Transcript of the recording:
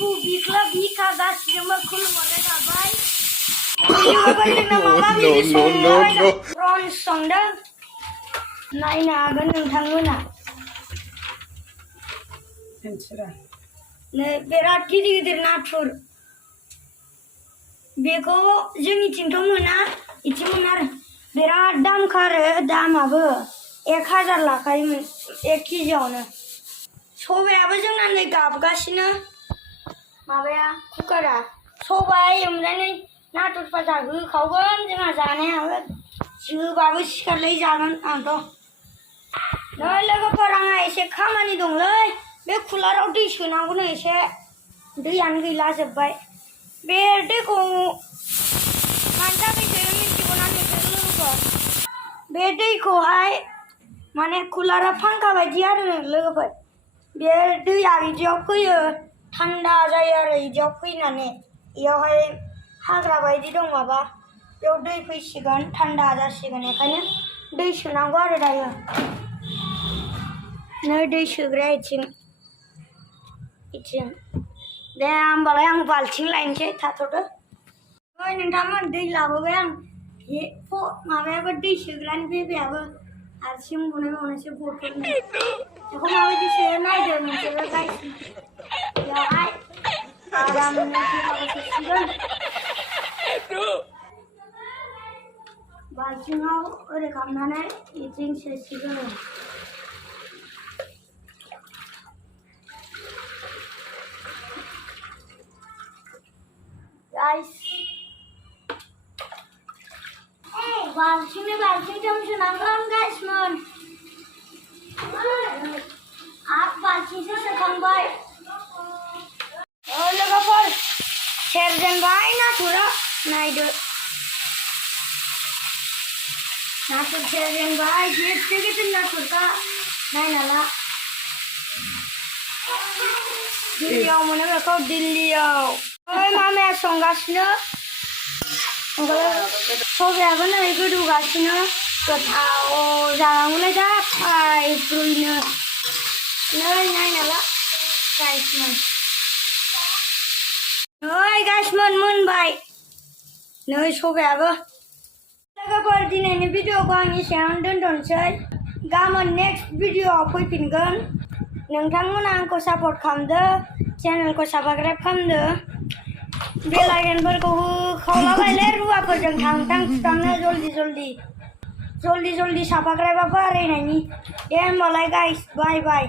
बिबु बिख्ला बिखा गासिबो खुलुमहरनाय थाबाय जोंना माबा बिदि संदों prawns संदों नायनो हागोन नोंथांमोना नै बिराद गिदिर गिदिर नाथुर बेखौ जोंनिथिंथ' मोना इथिं मोनो आरो बिराद दामखा आरो दामाबो 1000 लाखायोमोन 1 केजियावनो सबायाबो जोंना नै गाबगासिनो माबाया कुकारा सबाय ओमफ्राय नै नाथुर फाजा होखावगोन जोंहा जानायाबो जोबाबो सिखारलाय जागोन आंथ' नै लोगोफोर आंहा एसे खामानि दंलै बे कुलाराव दै सोनांगौनो एसे दैयानो गैला जोब्बाय बे दैखौ मानि थाखाय सोयो मिन्थिगौना नोंसोर लोगोफोर बे दैखौहाय माने कुलारा फांखा बायदि आरो लोगोफोर बे दैया बिदियाव फैयो थान्दा जायो आरो बिदियाव फैनानै बेयावहाय हाग्रा बायदि दं माबा बेयाव दै फैसिगोन थान्दा जासिगोन बेखायनो दै सोनांगौ आरो दायो नै दै सोग्राया इथिं दे होमबालाय आं बाल्थिं लायनोसै थाथ'दो ओइ नोंथांमोन दै लाबोबाय आं माबायाबो दै सोग्रानि बेबायाबो हारसिं बनायबावनोसै बथलनि बेखौ माबायदि सोयो नायदो नोंसोरो गाइस बेयावहाय आरामनो दैखौ सोसिगोन बाल्थिङाव ओरै खालामनानै बिथिं सोसिगोन गाइस बाल्थिंजों सोनांगोन गाइसमोन आरो बाल्थिंसो सोखांबाय लोगोफोर सेरजेनबाय नाथुरा नायदो नाथुर सेरजेनबाय गिदिर गिदिर नाथुरखा नायना ला दिल्लीयाव मोनो बेखौ दिल्लीयाव ओइ मामाया संगासिनो सबायाबो नै गोदौगासिनो गोथाव जानांगौलाय दा फ्रायनो नै नायना ला गाइसमोन नै गाइसमोन मोनबाय नै सबायाबो लोगोफोर दिनैनि भिडिअखौ आं एसेयावनो दोनथ'नोसै गाबोन नेक्स्ट भिडिअआव फैफिनगोन नोंथांमोना आंखौ सापर्ट खालामदो चेनेलखौ साबस्क्राइब खालामदो बेल आइकनफोरखौ होखावलाबायलै रुवाफोरजों थांनो जल्दि साबस्क्राइबा बारायनायनि दे होमबालाय गाइस बाय बाय